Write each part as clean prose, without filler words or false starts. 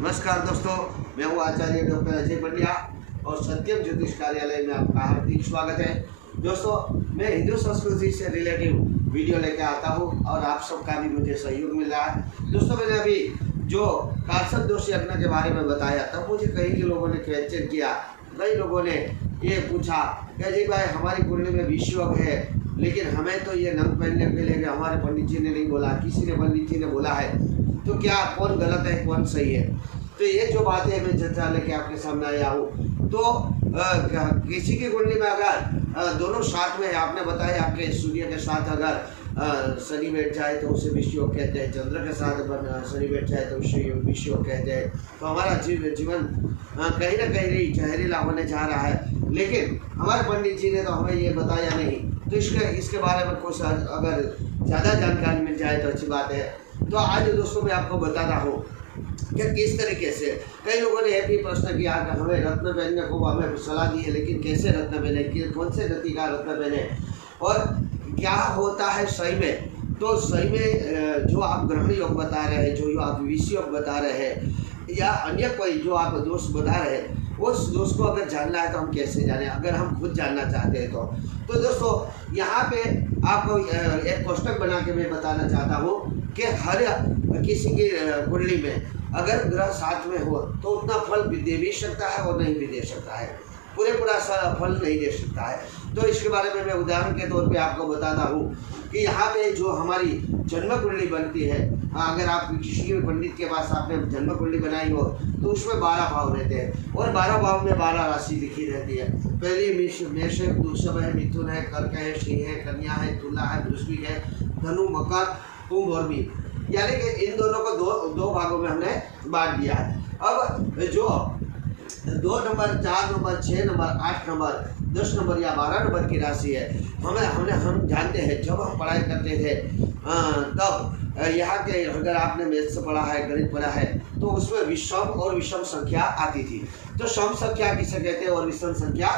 नमस्कार दोस्तों, मैं हूँ आचार्य डॉक्टर अजय पंड्या और सत्यम ज्योतिष कार्यालय में आपका हार्दिक स्वागत है। दोस्तों, मैं हिंदू संस्कृति से रिलेटिव वीडियो लेकर आता हूँ और आप सबका भी मुझे सहयोग मिल रहा है। दोस्तों, मैंने अभी जो कालसर्प दोष यज्ञ के बारे में बताया तब मुझे कई लोगों ने क्वेश्चन किया। कई लोगों ने ये पूछा कि अजय भाई, हमारी कुंडली में विषयोग है, लेकिन हमें तो ये नंग पहनने के लिए हमारे पंडित जी ने नहीं बोला, किसी ने पंडित जी ने बोला है, तो क्या कौन गलत है कौन सही है। तो ये जो बातें मैं चर्चा लेके आपके सामने आया हूँ। तो किसी की कुंडली में अगर दोनों साथ में है, आपने बताया आपके सूर्य के साथ अगर शनि बैठ जाए तो उसे विषयोग कहते हैं, चंद्र के साथ शनि बैठ जाए तो उसे विषयोग कहते हैं। तो हमारा जीवन कहीं ना कहीं जहरीला होने जा रहा है, लेकिन हमारे पंडित जी ने तो हमें ये बताया नहीं। तो इसके बारे में कुछ अगर ज़्यादा जानकारी मिल जाए तो अच्छी बात है। तो आज दोस्तों मैं आपको बता रहा हूँ कि किस तरीके से कई लोगों ने यह भी प्रश्न किया कि हमें रत्न पहनने को हमें सलाह दी है, लेकिन कैसे रत्न पहने, कौन से गति का रत्न पहने और क्या होता है सही में। तो सही में जो आप ग्रहण योग बता रहे हैं, जो आप विष योग बता रहे हैं या अन्य कोई जो आप दोष बता रहे हैं, उस दोष को अगर जानना है तो हम कैसे जाने, अगर हम खुद जानना चाहते हैं तो दोस्तों यहाँ पे आपको एक कोष्टक बना के मैं बताना चाहता हूँ कि हर किसी की कुंडली में अगर ग्रह साथ में हो तो उतना फल दे भी सकता है और नहीं भी दे सकता है, पूरा फल नहीं दे सकता है। तो इसके बारे में मैं उदाहरण के तौर पे आपको बताता हूँ कि यहाँ पे जो हमारी जन्म कुंडली बनती है, अगर आप किसी भी पंडित के पास आपने जन्म कुंडली बनाई हो तो उसमें 12 भाव रहते हैं और 12 भाव में 12 राशि लिखी रहती है। पहली मेष है, दूसरा है मिथुन है, कर्क है, सिंह है, कन्या है, तुला है, वृश्चिक है, धनु, मकर, कुंभ और मीन, यानी कि इन दोनों को दो भागों में हमने बांट दिया है। अब जो 2 number, 4 number, 6 number, 8 number, 10 number या 12 नंबर की राशि है, हम जानते हैं जब हम पढ़ाई करते थे तब यहाँ के अगर आपने मैथ्स पढ़ा है, गणित पढ़ा है, तो उसमें विषम और विषम संख्या आती थी। तो सम संख्या किसे कहते हैं और विषम संख्या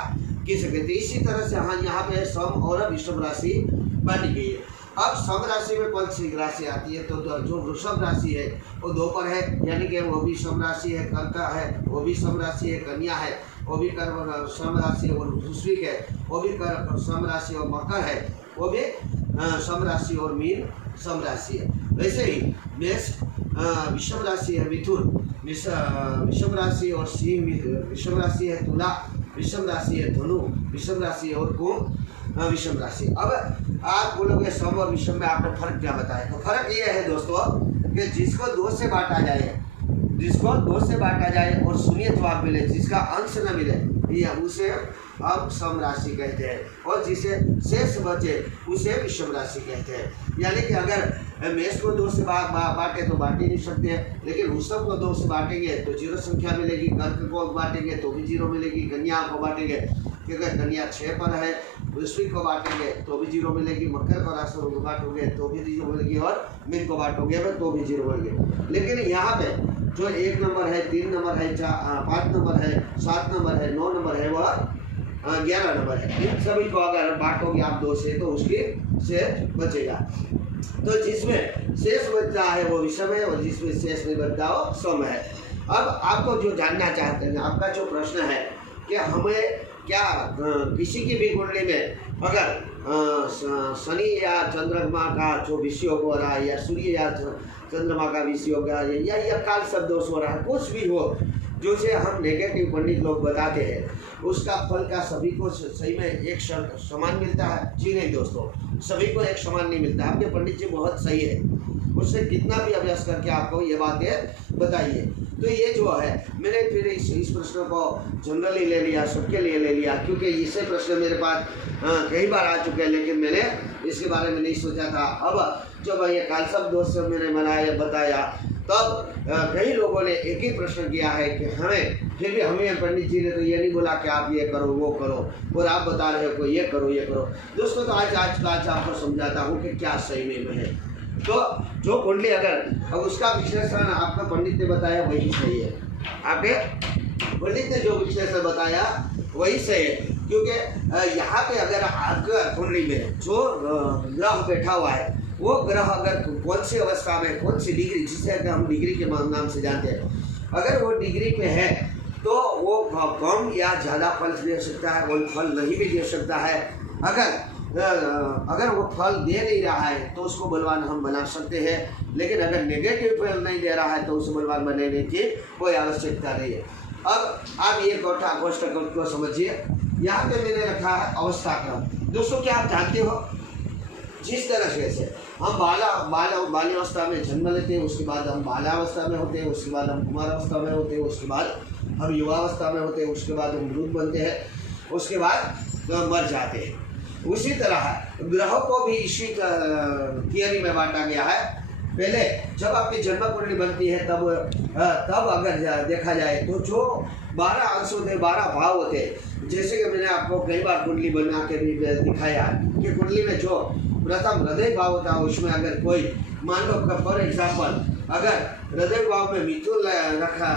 किसे कहते हैं। इसी तरह से यहाँ पे सम और विषम राशि बन गई है। अब सम राशि में कौन सी राशि आती है, तो जो वृषभ राशि है वो 2 पर है, यानी कि वो भी सम राशि है, कर्क है वो भी सम राशि है, कन्या है वो भी सम राशि है, और वृश्चिक है वो भी सम राशि, और मकर है वो भी सम राशि, और मीन सम राशि है। वैसे ही मेष विषम राशि है, मिथुन विषम राशि और सिंह विषम राशि है, तुला विषम राशि है, धनु विषम राशि है और कुंभ विषम राशि। अब आप बोलोगे सम और विषम में आपने फर्क क्या बताया, तो फर्क ये है दोस्तों कि जिसको 2 से बांटा जाए और सुनिए तो आप मिले, जिसका अंश न मिले ये उसे हम सम राशि कहते हैं, और जिसे शेष बचे उसे विषम राशि कहते हैं। यानी कि अगर मेष को 2 से बांटे तो बांट ही नहीं सकते, लेकिन वृषभ को 2 से बांटेंगे तो 0 संख्या मिलेगी, कर्क को बांटेंगे तो भी 0 मिलेगी, कन्या को बांटेंगे क्योंकि कन्या 6 पर है, वृश्चिक को बांटेंगे तो भी 0 मिलेगी, मकर को राशि को बांटोगे तो भी 0 मिलेगी, और मीन को बांटोगे तो भी 0 मिलेगी। लेकिन यहाँ पे जो 1 नंबर है, 3 नंबर है, 5 नंबर है, 7 नंबर है, 9 नंबर है, वह 11 नंबर है, इन सभी को अगर बांटोगे आप 2 से तो उसके शेष बचेगा। तो जिसमें शेष बचता है वो विषम है, और जिसमें शेष नहीं बचता वो सम है। अब आपको जो जानना चाहते हैं, आपका जो प्रश्न है कि हमें क्या किसी की भी कुंडली में अगर शनि या चंद्रमा का जो विषयोग हो रहा है, या सूर्य या चंद्रमा का विषयोग या कालसर्प दोष हो रहा है, कुछ भी हो जो से हम नेगेटिव पंडित लोग बताते हैं, उसका फल का सभी को सही में एक समान मिलता है? जी नहीं दोस्तों, सभी को एक समान नहीं मिलता। आपके पंडित जी बहुत सही है, उससे कितना भी अभ्यास करके आपको ये बातें बताइए। तो ये जो है मैंने फिर इस प्रश्न को जनरली ले लिया, सबके लिए ले लिया, क्योंकि इससे प्रश्न मेरे पास कई बार आ चुके हैं, लेकिन मैंने इसके बारे में नहीं सोचा था। अब जब ये कालसर्प दोष से मैंने बताया तब कई लोगों ने एक ही प्रश्न किया है कि हमें पंडित जी ने तो ये नहीं बोला कि आप ये करो वो करो, और आप बता रहे हो ये करो ये करो। दोस्तों, तो आज आपको समझाता हूँ कि क्या सही में है। तो जो कुंडली अगर उसका विश्लेषण आपका पंडित ने बताया वही सही है, आपके पंडित ने जो विश्लेषण बताया वही सही है, क्योंकि यहाँ पे अगर आपका कुंडली में जो ग्रह बैठा हुआ है वो ग्रह अगर कौन सी अवस्था में, कौन सी डिग्री, जिसे हम डिग्री के नाम से जानते हैं, अगर वो डिग्री पे है तो वो कम या ज़्यादा फल दे सकता है, वो फल नहीं भी दे सकता है। अगर वो फल दे नहीं रहा है तो उसको बलवान हम बना सकते हैं, लेकिन अगर नेगेटिव फल नहीं दे रहा है तो उसे बलवान बनाने की कोई आवश्यकता नहीं है। अब आप ये कोष्ठक को समझिए। यहाँ पे मैंने रखा है अवस्था क्रम। दोस्तों क्या आप जानते हो, जिस तरह से हम बाल्यावस्था में जन्म लेते हैं, उसके बाद हम बाल्यावस्था में होते हैं, उसके बाद हम कुमारावस्था में होते हैं, उसके बाद हम युवावस्था में होते हैं, उसके बाद हम वृद्ध बनते हैं, उसके बाद मर जाते हैं। उसी तरह ग्रहों को भी इसी थियरी में बांटा गया है। पहले जब आपकी जन्म कुंडली बनती है तब अगर देखा जाए तो जो 12 अंश होते हैं, 12 भाव होते हैं। जैसे कि मैंने आपको कई बार कुंडली बना के भी दिखाया कि कुंडली में जो प्रथम हृदय भाव होता है, उसमें अगर कोई मान लो फॉर एग्जाम्पल अगर हृदय भाव में मिथुन रखा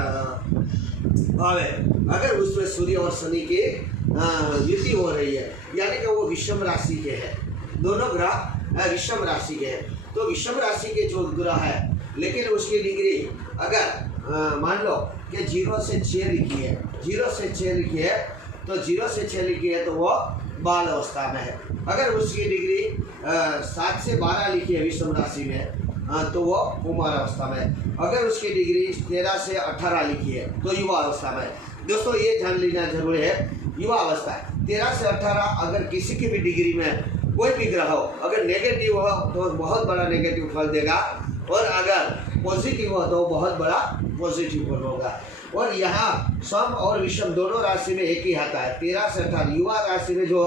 भाव है, अगर उसमें सूर्य और शनि की युति हो रही है, यानी कि वो विषम राशि के हैं, दोनों ग्रह विषम राशि के हैं, तो विषम राशि के जो ग्रह है, लेकिन उसकी डिग्री अगर मान लो कि 0 से 6 लिखी है, 0 से 6 लिखी है, तो 0 से 6 लिखी है तो वो बाल अवस्था में है। अगर उसकी डिग्री 7 से 12 लिखी है विषम राशि में, तो वो कुमार अवस्था में। अगर उसकी डिग्री 13 से 18 लिखी है तो युवा अवस्था में। दोस्तों ये जान लेना जरूरी है, युवा अवस्था 13 से 18 अगर किसी की भी डिग्री में कोई भी ग्रह हो, अगर नेगेटिव हो तो बहुत बड़ा नेगेटिव फल देगा, और अगर पॉजिटिव हो तो बहुत बड़ा पॉजिटिव फल होगा। और यहाँ सम और विषम दोनों राशि में एक ही आता है। 13 से 18 युवा राशि में जो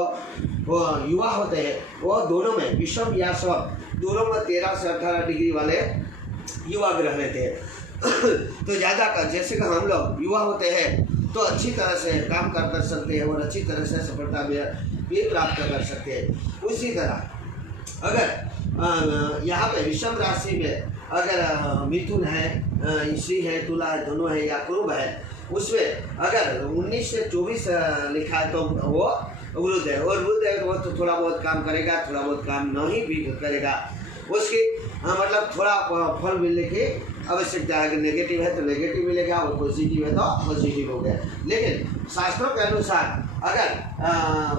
युवा होते हैं वो दोनों में विषम या सम दोनों में 13 से 18 डिग्री वाले युवा ग्रह रहते हैं। तो ज़्यादा कर जैसे कि हम लोग युवा होते हैं तो अच्छी तरह से काम कर सकते हैं और अच्छी तरह से सफलता भी प्राप्त कर सकते हैं। उसी तरह अगर यहाँ पे विषम राशि में अगर मिथुन है, इसी है, तुला है, धनु है या कुंभ है, उसमें अगर 19 से 24 लिखा है तो वो वृद्ध है, और वृद्ध है तो वो तो थोड़ा बहुत काम करेगा, थोड़ा बहुत काम नहीं भी करेगा। उसकी मतलब थोड़ा फल मिलने की आवश्यकता है। अगर नेगेटिव है तो नेगेटिव मिलेगा, और पॉजिटिव है तो पॉजिटिव हो गया। लेकिन शास्त्रों के अनुसार अगर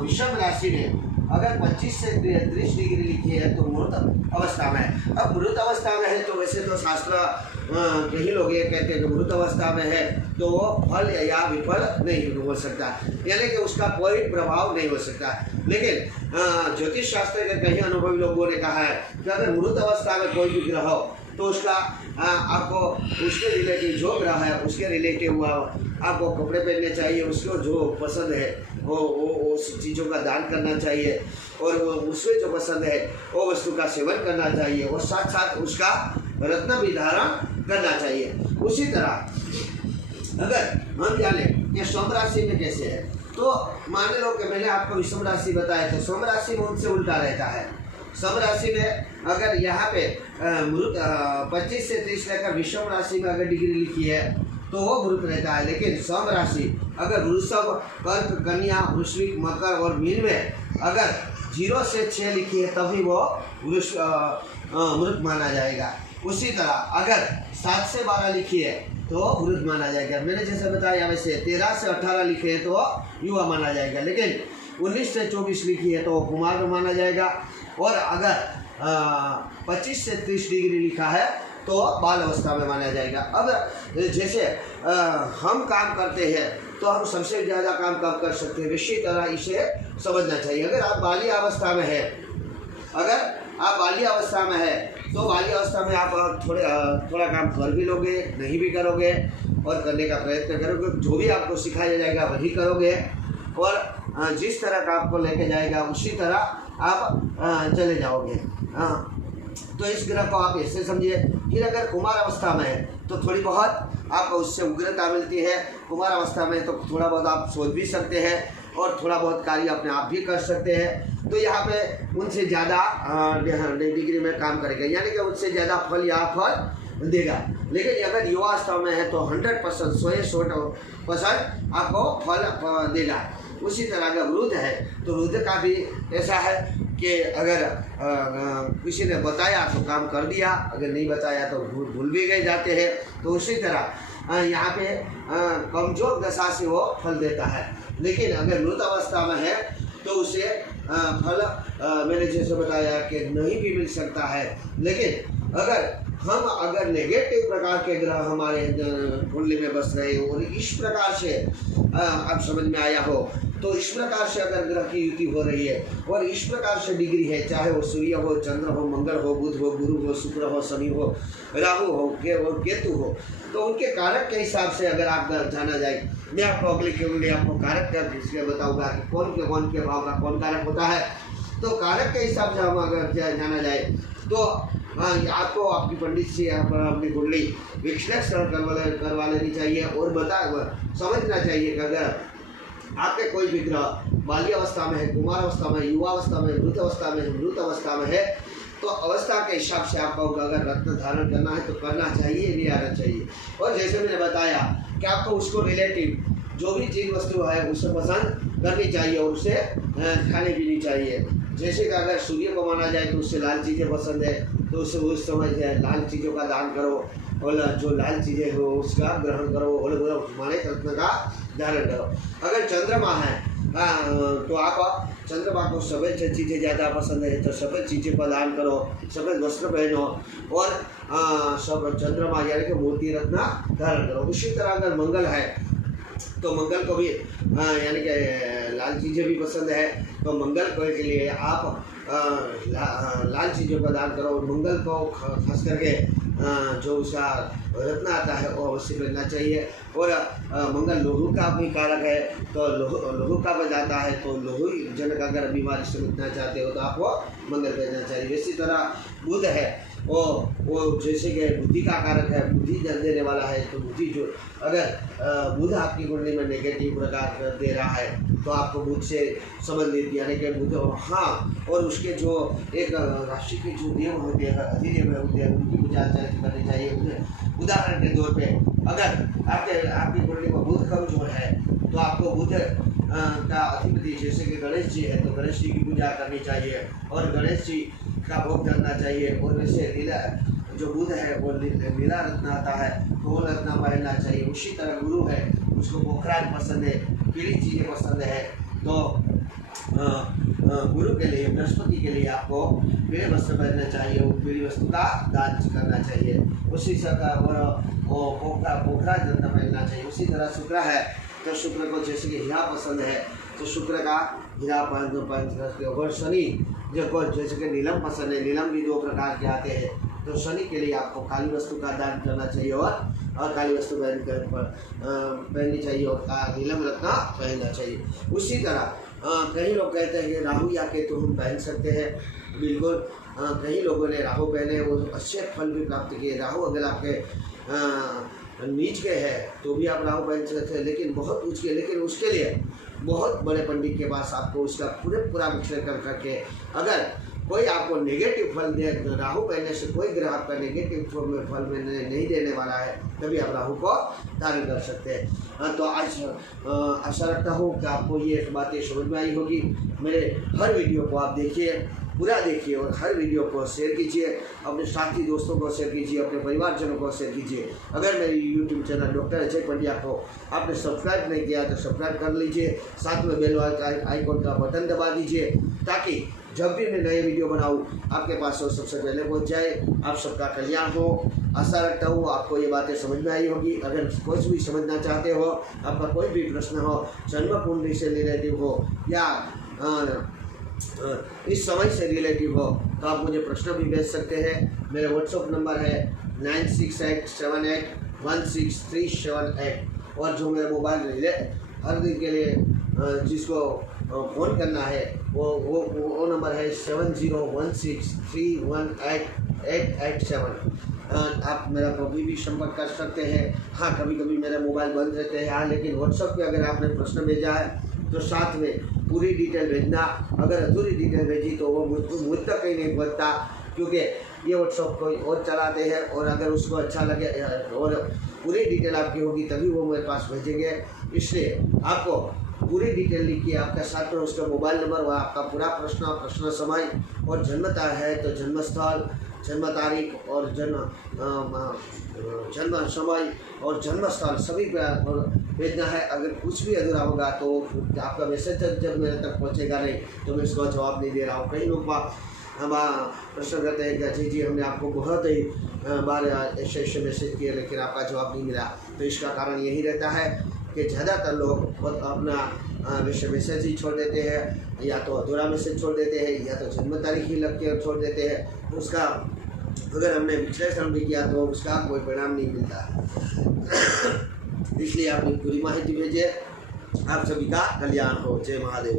विषम राशि में अगर 25 से 30 डिग्री लिखी है तो मृत अवस्था में है। अब मृत अवस्था में है तो वैसे तो शास्त्र कई लोग ये कहते हैं कि मृत अवस्था में है तो वो फल या विफल नहीं हो सकता, यानी कि उसका कोई प्रभाव नहीं हो सकता। लेकिन ज्योतिष शास्त्र के कई अनुभवी लोगों ने कहा है कि अगर मृत अवस्था में कोई भी ग्रह हो तो उसका आपको उसके रिलेटिव जो ग्रह है उसके रिलेटिव आपको कपड़े पहनने चाहिए, उसको जो पसंद है वो उस चीज़ों का दान करना चाहिए, और वो उसमें जो पसंद है वो वस्तु का सेवन करना चाहिए, और साथ साथ उसका रत्न भी धारण करना चाहिए। उसी तरह अगर हम जाने कि सोम राशि में कैसे है, तो मान लो कि मैंने आपको विषम राशि बताया तो सोम राशि में उनसे उल्टा रहता है। सोम राशि में अगर यहाँ पे 25 से 30 लेकर विषम राशि में अगर डिग्री लिखी है तो वो मृत रहता है। लेकिन सोम राशि अगर वृषभ, कर्क, कन्या, वृश्चिक, मकर और मीन में अगर 0 से 6 लिखी है तभी वो मृत माना जाएगा। उसी तरह अगर 7 से 12 लिखी है तो मृत माना जाएगा। मैंने जैसे बताया वैसे 13 से 18 लिखे है तो युवा माना जाएगा, लेकिन 19 से 24 लिखी है तो कुमार माना जाएगा, और अगर 25 से 30 डिग्री लिखा है तो बाल अवस्था में माना जाएगा। अब जैसे हम काम करते हैं तो हम सबसे ज़्यादा काम कब कर सकते हैं, इसी तरह इसे समझना चाहिए। अगर आप बाल्य अवस्था में है, अगर आप बाल्य अवस्था में है तो बाल्य अवस्था में आप थोड़ा काम कर भी लोगे, नहीं भी करोगे, और करने का प्रयत्न करोगे। जो भी आपको सिखाया जाएगा वही करोगे, और जिस तरह का आपको लेके जाएगा उसी तरह आप चले जाओगे। तो इस ग्रह को आप ऐसे समझिए। फिर अगर कुमार अवस्था में है तो थोड़ी बहुत आपको उससे उग्रता मिलती है। कुमार अवस्था में तो थोड़ा बहुत आप सोच भी सकते हैं और थोड़ा बहुत कार्य अपने आप भी कर सकते हैं। तो यहाँ पे उनसे ज़्यादा डिग्री में काम करेगा, यानी कि उनसे ज़्यादा फल या फल देगा। लेकिन अगर युवा अवस्था में है तो 100% 100% आपको फल देगा। उसी तरह अगर वृद्ध है तो वृद्ध का भी ऐसा है कि अगर किसी ने बताया तो काम कर दिया, अगर नहीं बताया तो भूल भी गए जाते हैं। तो उसी तरह यहाँ पे कमजोर दशा से वो फल देता है। लेकिन अगर मृत अवस्था में है तो उसे फल मैंने जैसे बताया कि नहीं भी मिल सकता है। लेकिन अगर नेगेटिव प्रकार के ग्रह हमारे कुंडली में बस रहे हो और इस प्रकार से आप समझ में आया हो, तो इस प्रकार से अगर ग्रह की युति हो रही है और इस प्रकार से डिग्री है, चाहे वो सूर्य हो, चंद्र हो, मंगल हो, बुध हो, गुरु हो, शुक्र हो, शनि हो, राहु हो, केतु हो, तो उनके कारक के हिसाब से अगर आप जाना जाए, मैं आपको अगली कुंडली आपको कारक का इसलिए बताऊंगा कि कौन के भाव का कौन कारक होता है। तो कारक के हिसाब से हम अगर जाना जाए तो आपको आपकी पंडित से अपनी कुंडली विश्लेषण करवा लेनी चाहिए और समझना चाहिए कि अगर आपके कोई भी ग्रह बाल्यावस्था में है, कुमारावस्था में, युवावस्था में, मृत अवस्था में है, तो अवस्था के हिसाब से आपको अगर रत्न धारण करना है तो करना चाहिए, नहीं आना चाहिए। और जैसे मैंने बताया कि आपको उसको रिलेटिव जो भी चीज़ वस्तु है उसे पसंद करनी चाहिए और उसे खानी पीनी चाहिए। जैसे कि अगर सूर्य को माना जाए तो उससे लाल चीज़ें पसंद है तो उसे उस समय लाल चीज़ों का दान करो और जो लाल चीज़ें हो उसका ग्रहण करो और माने रत्न का धारण करो। अगर चंद्रमा है तो आप चंद्रमा को सफ़ेद चीज़ें ज़्यादा पसंद है तो सफ़ेद चीज़ें का दान करो, सफ़ेद वस्त्र पहनो और सब चंद्रमा यानी कि मोती रत्न धारण करो। उसी तरह अगर मंगल है तो मंगल को भी यानी कि लाल चीज़ें भी पसंद है तो मंगल को के लिए आप लाल चीज़ों का दान करो। मंगल को खास करके जो उसका रत्न आता है वो अवश्य पहनना चाहिए। और मंगल लोहू का भी कारक है तो लोहू का बजाता है तो लोहू जनक अगर बीमारी से बचना चाहते हो तो आपको मंगल पहनना चाहिए। इसी तरह बुध है वो जैसे कि बुद्धि का कारक है, बुद्धि देने वाला है तो बुद्धि जो अगर बुध आपकी कुंडली में नेगेटिव प्रकार दे रहा है तो आपको बुध से संबंधित यानी कि बुध और उसके जो एक राशि के जो देव होते हैं, अधिदेव होते हैं, उनकी पूजा अर्चना करनी चाहिए। उदाहरण के तौर पे अगर आपकी कुंडली में बुध कमजोर है तो आपको बुध का अधिपति जैसे कि गणेश जी है तो गणेश जी की पूजा करनी चाहिए और गणेश जी का भोग करना चाहिए। और वैसे नीला जो बुध है वो नीला रत्न आता है तो वो रत्न पहनना चाहिए। उसी तरह गुरु है उसको पोखराज पसंद है, पीली चीज़ें पसंद है तो गुरु के लिए बृहस्पति के लिए आपको पीले वस्त्र पहनना चाहिए और पीली वस्तु का दान करना चाहिए। उसी तरह पोखराज रत्न पहनना चाहिए। उसी तरह शुक्र है तो शुक्र को जैसे कि हीरा पसंद है तो शुक्र का हीरा पहन सकते हो। और शनि जो जैसे कि नीलम पसंद है, नीलम भी 2 प्रकार के आते हैं तो शनि के लिए आपको काली वस्तु का दान करना चाहिए और काली वस्तु पहननी चाहिए और नीलम रत्न पहनना चाहिए। उसी तरह कई लोग कहते हैं कि राहु या केतु हम पहन सकते हैं, बिल्कुल कई लोगों ने राहु पहने वो अच्छे फल भी प्राप्त किए। राहु अगर आपके नीच के है तो भी आप राहु पहन सकते हैं, लेकिन बहुत ऊँच के, लेकिन उसके लिए बहुत बड़े पंडित के पास आपको उसका पूरा विश्लेषण कर करके अगर कोई आपको नेगेटिव फल दे, राहु पहनने से कोई ग्रह आपका नेगेटिव फल में नहीं देने वाला है तभी आप राहु को धारण कर सकते हैं। तो आज आशा रखता हूँ कि आपको ये बातें समझ में आई होगी। मेरे हर वीडियो को आप देखिए, पूरा देखिए और हर वीडियो को शेयर कीजिए, अपने साथी दोस्तों को शेयर कीजिए, अपने परिवारजनों को शेयर कीजिए। अगर मेरे YouTube channel doctor Ajay Pandya को आपने सब्सक्राइब नहीं किया तो सब्सक्राइब कर लीजिए, साथ में बेल आइकॉन का बटन दबा दीजिए ताकि जब भी मैं नए वीडियो बनाऊँ आपके पास वो सबसे पहले पहुँच जाए। आप सबका कल्याण हो। आशा रखता हूँ आपको ये बातें समझ में आई होगी। अगर कुछ भी समझना चाहते हो, आपका कोई भी प्रश्न हो, जन्म कुंडली से रिलेटिव हो या इस समय से रिलेटिव हो तो आप मुझे प्रश्न भी भेज सकते हैं। मेरा व्हाट्सअप नंबर है 9687816378 और जो मेरा मोबाइल हर दिन के लिए जिसको फ़ोन करना है वो नंबर है 7016318887। आप मेरा कभी भी संपर्क कर सकते हैं। हाँ, कभी कभी मेरा मोबाइल बंद रहते हैं हाँ, लेकिन व्हाट्सअप पे अगर आपने प्रश्न भेजा है तो साथ में पूरी डिटेल भेजना। अगर अधूरी डिटेल भेजी तो वो मुझ तक ही नहीं पहुँचता, क्योंकि ये व्हाट्सअप कोई और चलाते हैं और अगर उसको अच्छा लगे और पूरी डिटेल आपकी होगी तभी वो मेरे पास भेजेंगे। इसलिए आपको पूरी डिटेल लिखिए, आपका साथ में उसका मोबाइल नंबर व आपका पूरा प्रश्न समय और जन्मता है तो जन्मस्थल, जन्म तारीख और जन्म समय और जन्म स्थल सभी भेजना है। अगर कुछ भी अधूरा होगा तो आपका मैसेज जब मेरे तक पहुंचेगा नहीं तो मैं इसका जवाब नहीं दे रहा हूँ। कई लोग हम प्रश्न करते हैं कि जी हमने आपको बहुत ही बार ऐसे मैसेज किए लेकिन आपका जवाब नहीं मिला। तो इसका कारण यही रहता है कि ज़्यादातर लोग अपना मैसेज ही छोड़ देते हैं, या तो अधूरा मैसेज छोड़ देते हैं, या तो जन्म तारीख ही लग के छोड़ देते हैं। उसका अगर हमने विश्लेषण भी किया तो उसका कोई परिणाम नहीं मिलता। इसलिए आपने पूरी माहिती भेजिए। आप सभी का कल्याण हो। जय महादेव।